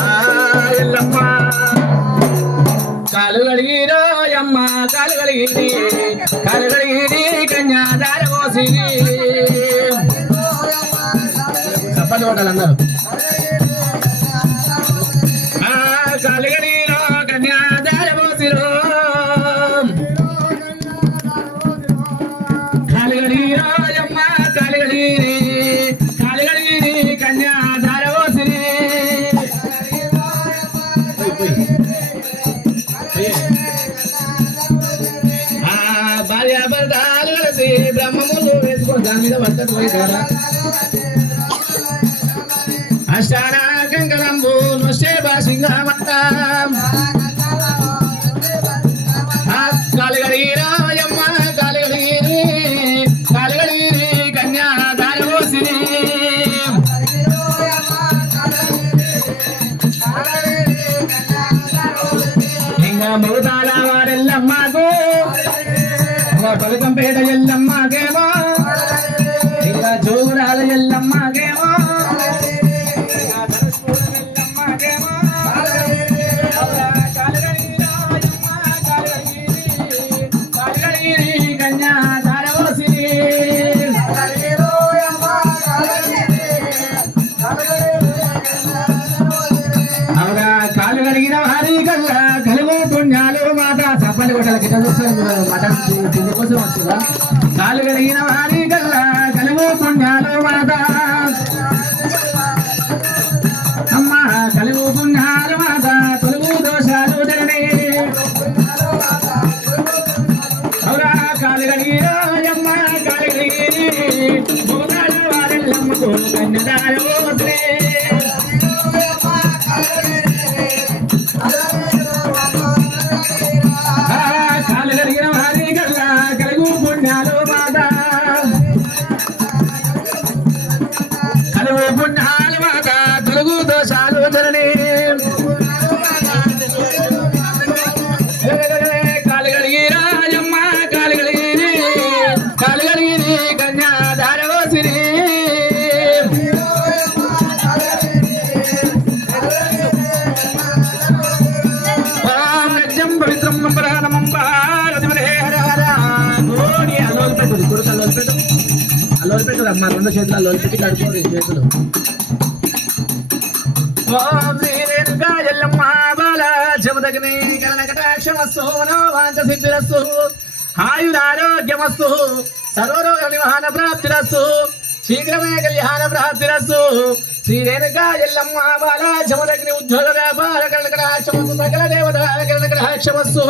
ఆ ఎల్లమ్మ కాలు కడిగిరో అమ్మ కాలు కడిగిరి కాలు కడిగిరి కన్యాదార పోసిరి చప్పట్లు కొట్టాలి కాలు కడిగిరి కాలు కడిగిరి కన్యాదార భార్య భర్తలు కలిసి బ్రహ్మములు వేసుకొని దాని మీద పడ్డట్టు పోయినారా? అష్టాన కంకణంబు నొస్తే మూతాల మగుతాల వారెల్లమ్మకు పలకంపేట ఎల్లమ్మకేమో ఇంకా జోగురాల ఎల్లమ్మకేమో కాలు ధనుష్కోటి ఎల్లమ్మకేమో గంగా. చప్పని కొట్టాలి కింద చూస్తారు మాట కింది కోసం వస్తుందా కాలు కలిగిన వారి కల్లా కలుగు పుణ్యాలు మాత అమ్మ కలుగు పుణ్యాలు తొలుగు దోషాలు జరని కాలు కలిగిన అమ్మ కాలు కలిగి భూతాల పెట్టు అలోలు పెట్టదు అమ్మ రెండు చేతులు అలోలు పెట్టి కడుకోరు చేతులు. ఓం శ్రీరేణుకా ఎల్లమ్మ బాల జమదగ్ని కనకటాక్షమస్సు మనోవాంఛ సిద్ధిరస్సు ఆయురారోగ్యమస్సు సర్వరోగ నివాహన ప్రాప్తిరస్సు శీఘ్రమే కళ్యాణ ప్రాప్తిరస్సు శ్రీరేణుకా ఎల్లమ్మ బాల జమదగ్ని ఉద్యోగ వ్యాపార కనకటాక్షమస్సు సకల దేవత కనకటాక్షమస్సు